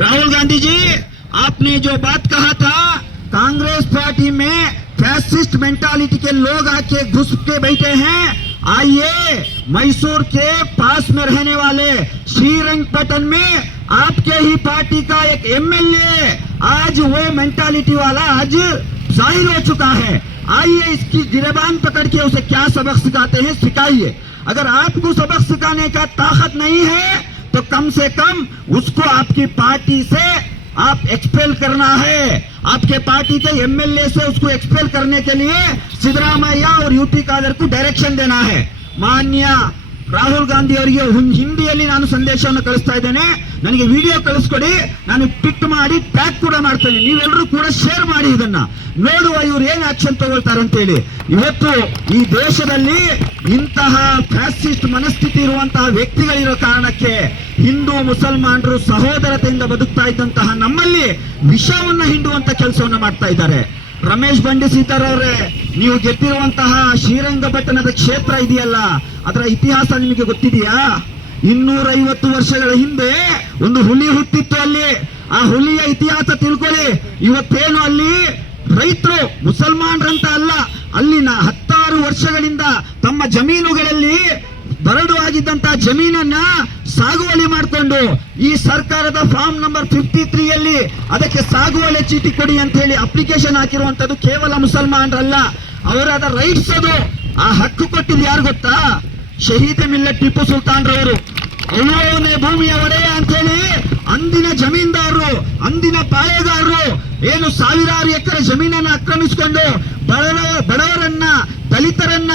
राहुल गांधी जी, आपने जो बात कहा था, कांग्रेस पार्टी में फैसिस्ट मेंटालिटी के लोग आके घुस के बैठे हैं। आइए, मैसूर के पास में रहने वाले श्रीरंगपटन में आपके ही पार्टी का एक एमएलए आज वो मेंटालिटी वाला आज ज़ाहिर हो चुका है। आइए इसकी गिरबान पकड़ के उसे क्या सबक सिखाते हैं, सिखाइए। अगर आपको सबक सिखाने का ताकत नहीं है तो कम से कम उसको आपकी पार्टी से आप एक्सपेल करना है। आपके पार्टी के एमएलए से उसको एक्सपेल करने के लिए सिद्धरामैया और यूपी कादर को डायरेक्शन देना है। मान्य ರಾಹುಲ್ ಗಾಂಧಿ ಅವರಿಗೆ ಹಿಂದಿಯಲ್ಲಿ ನಾನು ಸಂದೇಶವನ್ನು ಕಳಿಸ್ತಾ ಇದ್ದೇನೆ. ನನಗೆ ವಿಡಿಯೋ ಕಳಿಸ್ಕೊಡಿ. ನಾನು ಟ್ವಿಟ್ ಮಾಡಿ ಟ್ಯಾಗ್ ಕೂಡ ಮಾಡ್ತೇನೆ. ನೀವೆಲ್ಲರೂ ಕೂಡ ಶೇರ್ ಮಾಡಿ ಇದನ್ನ. ನೋಡುವ ಇವ್ರು ಏನ್ ಆಕ್ಷನ್ ತಗೊಳ್ತಾರೆ ಅಂತೇಳಿ ಇವತ್ತು ಈ ದೇಶದಲ್ಲಿ ಇಂತಹ ಫ್ಯಾಸಿಸ್ಟ್ ಮನಸ್ಥಿತಿ ಇರುವಂತಹ ವ್ಯಕ್ತಿಗಳಿರೋ ಕಾರಣಕ್ಕೆ ಹಿಂದೂ, ಮುಸಲ್ಮಾನರು ಸಹೋದರತೆಯಿಂದ ಬದುಕ್ತಾ ಇದ್ದಂತಹ ನಮ್ಮಲ್ಲಿ ವಿಷವನ್ನ ಹಿಂಡುವಂತ ಕೆಲಸವನ್ನ ಮಾಡ್ತಾ ಇದ್ದಾರೆ. ರಮೇಶ್ ಬಂಡಿ ಅವರೇ, ನೀವು ಗೆದ್ದಿರುವಂತಹ ಶ್ರೀರಂಗಪಟ್ಟಣದ ಕ್ಷೇತ್ರ ಇದೆಯಲ್ಲ, ಅದರ ಇತಿಹಾಸ ನಿಮಗೆ ಗೊತ್ತಿದೆಯಾ? ಇನ್ನೂರೈವತ್ತು ವರ್ಷಗಳ ಹಿಂದೆ ಒಂದು ಹುಲಿ ಹುಟ್ಟಿತ್ತು ಅಲ್ಲಿ. ಆ ಹುಲಿಯ ಇತಿಹಾಸ ತಿಳ್ಕೊಳ್ಳಿ. ಇವತ್ತೇನು ಅಲ್ಲಿ? ರೈತರು, ಮುಸಲ್ಮಾನರಂತ ಅಲ್ಲ. ಅಲ್ಲಿನ ಹತ್ತಾರು ವರ್ಷಗಳಿಂದ ತಮ್ಮ ಜಮೀನುಗಳಲ್ಲಿ ಬರಡು ಆಗಿದ್ದಂತಹ ಜಮೀನನ್ನ ಸಾಗುವಳಿ ಮಾಡಿಕೊಂಡು ಈ ಸರ್ಕಾರದ ಫಾರ್ಮ್ ನಂಬರ್ ಫಿಫ್ಟಿ ತ್ರೀ ಅಲ್ಲಿ ಅದಕ್ಕೆ ಸಾಗುವಳಿ ಚೀಟಿ ಕೊಡಿ ಅಂತ ಹೇಳಿ ಅಪ್ಲಿಕೇಶನ್ ಹಾಕಿರುವಂತದ್ದು ಕೇವಲ ಮುಸಲ್ಮಾನರಲ್ಲ, ಅವರಾದ ರೈಟ್ಸ್ ಅದು. ಆ ಹಕ್ಕು ಕೊಟ್ಟಿದ್ದು ಯಾರು ಗೊತ್ತಾ? ಶಹೀದ್ ಮಿಲ್ಲ ಟಿಪ್ಪು ಸುಲ್ತಾನ್ ರವರು ಅವನೇ ಭೂಮಿಯ ಒಡೆಯ ಅಂತ ಹೇಳಿ ಅಂದಿನ ಜಮೀನ್ದಾರರು, ಅಂದಿನ ಪಾಳೆಗಾರರು ಏನು ಸಾವಿರಾರು ಎಕರೆ ಜಮೀನನ್ನ ಆಕ್ರಮಿಸಿಕೊಂಡು ಬಡವ ಬಡವರನ್ನ, ದಲಿತರನ್ನ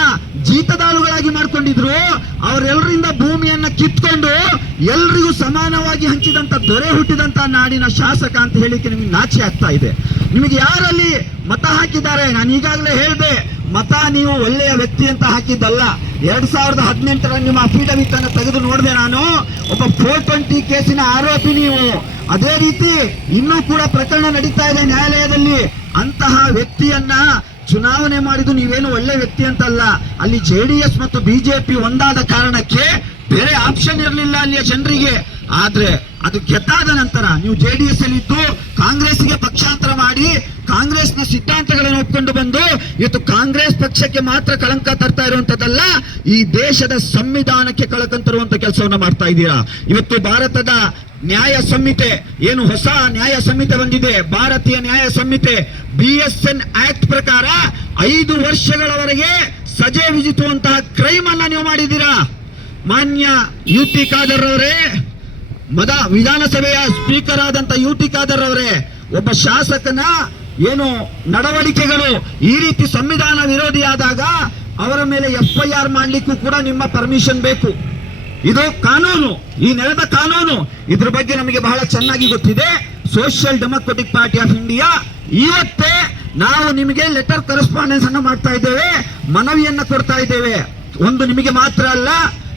ಜೀತದಾಳುಗಳಾಗಿ ಮಾಡ್ಕೊಂಡಿದ್ರು. ಅವರೆಲ್ಲರಿಂದ ಭೂಮಿಯನ್ನ ಕಿತ್ಕೊಂಡು ಎಲ್ರಿಗೂ ಸಮಾನವಾಗಿ ಹಂಚಿದಂತ ದೊರೆ ಹುಟ್ಟಿದಂತ ನಾಡಿನ ಶಾಸಕ ಅಂತ ಹೇಳಿಕ್ಕೆ ನಿಮಗೆ ನಾಚಿ ಆಗ್ತಾ ಇದೆ. ನಿಮಗೆ ಯಾರಲ್ಲಿ ಮತ ಹಾಕಿದ್ದಾರೆ? ನಾನು ಈಗಾಗಲೇ ಹೇಳಿದೆ, ಮತ ನೀವು ಒಳ್ಳೆಯ ವ್ಯಕ್ತಿ ಅಂತ ಹಾಕಿದ್ದಲ್ಲ. ಎರಡ್ ಸಾವಿರದ ಹದಿನೆಂಟರ ನಿಮ್ಮ ಅಫಿಡವಿಟ್ ಅನ್ನು ತೆಗೆದು ನೋಡಿದೆ ನಾನು. ಒಬ್ಬ ಫೋರ್ ಟ್ವೆಂಟಿ ಕೇಸಿನ ಆರೋಪಿ ನೀವು. ಅದೇ ರೀತಿ ಇನ್ನೂ ಕೂಡ ಪ್ರಕರಣ ನಡೀತಾ ಇದೆ ನ್ಯಾಯಾಲಯದಲ್ಲಿ. ಅಂತಹ ವ್ಯಕ್ತಿಯನ್ನ ಚುನಾವಣೆ ಮಾಡಿದ್ದು ನೀವೇನು ಒಳ್ಳೆ ವ್ಯಕ್ತಿ ಅಂತಲ್ಲ. ಅಲ್ಲಿ ಜೆ ಮತ್ತು ಬಿಜೆಪಿ ಒಂದಾದ ಕಾರಣಕ್ಕೆ ಬೇರೆ ಆಪ್ಷನ್ ಇರಲಿಲ್ಲ ಅಲ್ಲಿಯ ಜನರಿಗೆ. ಆದ್ರೆ ಅದು ಗೆದ್ದಾದ ನಂತರ ನೀವು ಜೆ ಡಿ ಎಸ್ ಅಲ್ಲಿ ಇದ್ದು ಕಾಂಗ್ರೆಸ್ಗೆ ಪಕ್ಷಾಂತರ ಮಾಡಿ ಕಾಂಗ್ರೆಸ್ನ ಸಿದ್ಧಾಂತಗಳನ್ನು ಒಪ್ಕೊಂಡು ಬಂದು ಇವತ್ತು ಕಾಂಗ್ರೆಸ್ ಪಕ್ಷಕ್ಕೆ ಮಾತ್ರ ಕಳಂಕ ತರ್ತಾ ಇರುವಂತದ್ದಲ್ಲ, ಈ ದೇಶದ ಸಂವಿಧಾನಕ್ಕೆ ಕಳಂಕ ತರುವಂತ ಕೆಲಸವನ್ನು ಮಾಡ್ತಾ ಇದ್ದೀರಾ? ಇವತ್ತು ಭಾರತದ ನ್ಯಾಯ ಸಂಹಿತೆ, ಏನು ಹೊಸ ನ್ಯಾಯ ಸಂಹಿತೆ ಬಂದಿದೆ, ಭಾರತೀಯ ನ್ಯಾಯ ಸಂಹಿತೆ, ಬಿ ಎಸ್ ಎನ್ ಆಕ್ಟ್ ಪ್ರಕಾರ ಐದು ವರ್ಷಗಳವರೆಗೆ ಸಜೆ ವಿಧಿಸುವಂತಹ ಕ್ರೈಮ್ ಅನ್ನ ನೀವು ಮಾಡಿದ್ದೀರಾ? ಮಾನ್ಯ ಯು ಟಿ ಖಾದರ್ ಅವರೇ ಮದ ವಿಧಾನಸಭೆಯ ಸ್ಪೀಕರ್ ಆದಂತ ಯು ಟಿ ಖಾದರ್ ಅವರೇ ಒಬ್ಬ ಶಾಸಕನ ಏನು ನಡವಳಿಕೆಗಳು ಈ ರೀತಿ ಸಂವಿಧಾನ ವಿರೋಧಿಯಾದಾಗ ಅವರ ಮೇಲೆ ಎಫ್ ಐ ಆರ್ ಮಾಡ್ಲಿಕ್ಕೂ ಕೂಡ ನಿಮ್ಮ ಪರ್ಮಿಷನ್ ಬೇಕು. ಇದು ಕಾನೂನು, ಈ ನೆಲದ ಕಾನೂನು. ಇದ್ರ ಬಗ್ಗೆ ನಮಗೆ ಬಹಳ ಚೆನ್ನಾಗಿ ಗೊತ್ತಿದೆ. Social democratic party of India ಇವತ್ತೇ ನಾವು ನಿಮಗೆ ಲೆಟರ್ ಕರೆಸ್ಪಾಂಡೆನ್ಸ್ ಅನ್ನು ಮಾಡ್ತಾ ಇದ್ದೇವೆ, ಮನವಿಯನ್ನು ಕೊಡ್ತಾ ಇದ್ದೇವೆ. ಒಂದು ನಿಮಗೆ ಮಾತ್ರ ಅಲ್ಲ,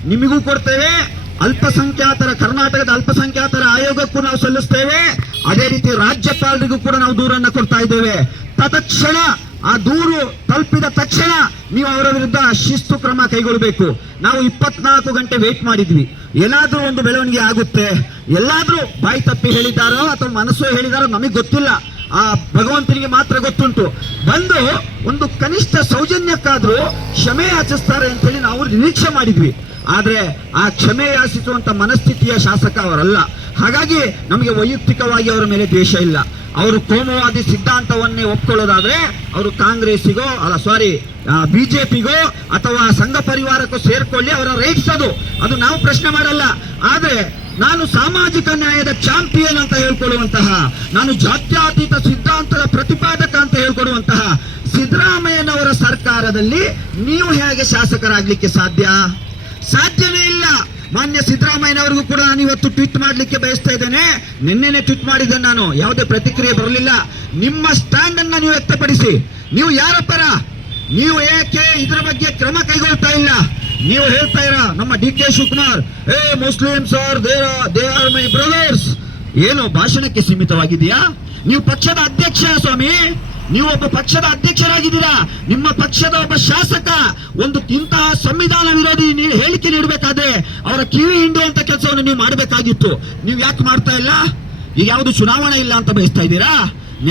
ನಿಮಗೂ ಕೊಡ್ತೇವೆ. ಅಲ್ಪಸಂಖ್ಯಾತರ, ಕರ್ನಾಟಕದ ಅಲ್ಪಸಂಖ್ಯಾತರ ಆಯೋಗಕ್ಕೂ ನಾವು ಸಲ್ಲಿಸ್ತೇವೆ. ಅದೇ ರೀತಿ ರಾಜ್ಯಪಾಲರಿಗೂ ಕೂಡ ನಾವು ದೂರನ್ನ ಕೊಡ್ತಾ ಇದ್ದೇವೆ. ತತ್ಕ್ಷಣ ಆ ದೂರು ತಲುಪಿದ ತಕ್ಷಣ ನೀವು ಅವರ ವಿರುದ್ಧ ಶಿಸ್ತು ಕ್ರಮ ಕೈಗೊಳ್ಳಬೇಕು. ನಾವು ಇಪ್ಪತ್ನಾಲ್ಕು ಗಂಟೆ ವೇಟ್ ಮಾಡಿದ್ವಿ. ಏನಾದ್ರೂ ಒಂದು ಬೆಳವಣಿಗೆ ಆಗುತ್ತೆ. ಎಲ್ಲಾದ್ರೂ ಬಾಯಿ ತಪ್ಪಿ ಹೇಳಿದಾರೋ ಅಥವಾ ಮನಸ್ಸು ಹೇಳಿದಾರೋ ನಮಗೆ ಗೊತ್ತಿಲ್ಲ. ಆ ಭಗವಂತನಿಗೆ ಮಾತ್ರ ಗೊತ್ತುಂಟು. ಬಂದು ಒಂದು ಕನಿಷ್ಠ ಸೌಜನ್ಯಕ್ಕಾದ್ರೂ ಕ್ಷಮೆ ಯಾಚಿಸ್ತಾರೆ ಅಂತೇಳಿ ನಾವು ನಿರೀಕ್ಷೆ ಮಾಡಿದ್ವಿ. ಆದರೆ ಆ ಕ್ಷಮೆ ಯಾಚಿಸುವಂತ ಮನಸ್ಥಿತಿಯ ಶಾಸಕ ಅವರಲ್ಲ. ಹಾಗಾಗಿ ನಮಗೆ ವೈಯಕ್ತಿಕವಾಗಿ ಅವರ ಮೇಲೆ ದ್ವೇಷ ಇಲ್ಲ. ಅವರು ಕೋಮುವಾದಿ ಸಿದ್ಧಾಂತವನ್ನೇ ಒಪ್ಕೊಳ್ಳೋದಾದ್ರೆ ಅವರು ಕಾಂಗ್ರೆಸ್ಸಿಗೋ, ಅಲ್ಲ ಸಾರಿ ಬಿಜೆಪಿಗೋ ಅಥವಾ ಸಂಘ ಪರಿವಾರಕ್ಕೂ ಸೇರ್ಕೊಳ್ಳಿ, ಅವರ ರೈಟ್ಸ್ ಅದು. ಅದು ನಾವು ಪ್ರಶ್ನೆ ಮಾಡಲ್ಲ. ಆದ್ರೆ ನಾನು ಸಾಮಾಜಿಕ ನ್ಯಾಯದ ಚಾಂಪಿಯನ್ ಅಂತ ಹೇಳ್ಕೊಳ್ಳುವಂತಹ, ನಾನು ಜಾತ್ಯಾತೀತ ಸಿದ್ಧಾಂತದ ಪ್ರತಿಪಾದಕ ಅಂತ ಹೇಳ್ಕೊಡುವಂತಹ ಸಿದ್ದರಾಮಯ್ಯನವರ ಸರ್ಕಾರದಲ್ಲಿ ನೀವು ಹೇಗೆ ಶಾಸಕರಾಗ್ಲಿಕ್ಕೆ ಸಾಧ್ಯ? ಸಾಧ್ಯವೇ ಇಲ್ಲ. ಮಾನ್ಯ ಸಿದ್ದರಾಮಯ್ಯನವರಿಗೂ ಕೂಡ ನಾನು ಇವತ್ತು ಟ್ವೀಟ್ ಮಾಡಲಿಕ್ಕೆ ಬಯಸ್ತಾ ಇದ್ದೇನೆ. ನಿನ್ನೆನೆ ಟ್ವೀಟ್ ಮಾಡಿದ್ದೆ ನಾನು. ಯಾವುದೇ ಪ್ರತಿಕ್ರಿಯೆ ಬರಲಿಲ್ಲ. ನಿಮ್ಮ ಸ್ಟ್ಯಾಂಡ್ ಅನ್ನ ನೀವು ವ್ಯಕ್ತಪಡಿಸಿ. ನೀವು ಯಾರ ಪರ ನೀವು ಏಕೆ ಇದರ ಬಗ್ಗೆ ಕ್ರಮ ಕೈಗೊಳ್ತಾ ಇಲ್ಲ? ನೀವು ಹೇಳ್ತಾ ಇರ, ನಮ್ಮ ಡಿ ಕೆ ಶಿವಕುಮಾರ್. ಏ, Muslims are they they are my brothers ಏನು ಭಾಷಣಕ್ಕೆ ಸೀಮಿತವಾಗಿದೆಯಾ ನೀವು ಪಕ್ಷದ ಅಧ್ಯಕ್ಷ ಸ್ವಾಮಿ. ನೀವು ಒಬ್ಬ ಪಕ್ಷದ ಅಧ್ಯಕ್ಷರಾಗಿದ್ದೀರಾ? ನಿಮ್ಮ ಪಕ್ಷದ ಒಬ್ಬ ಶಾಸಕ. ಒಂದು ಇಂತಹ ಸಂವಿಧಾನ ವಿರೋಧಿ ಹೇಳಿಕೆ ನೀಡಬೇಕಾದ್ರೆ ಅವರ ಕಿವಿ ಹಿಂಡುವಂತ ಕೆಲಸವನ್ನು ನೀವು ಮಾಡಬೇಕಾಗಿತ್ತು. ನೀವು ಯಾಕೆ ಮಾಡ್ತಾ ಇಲ್ಲ? ಈಗ ಯಾವುದು ಚುನಾವಣೆ ಇಲ್ಲ ಅಂತ ಬಯಸ್ತಾ ಇದ್ದೀರಾ?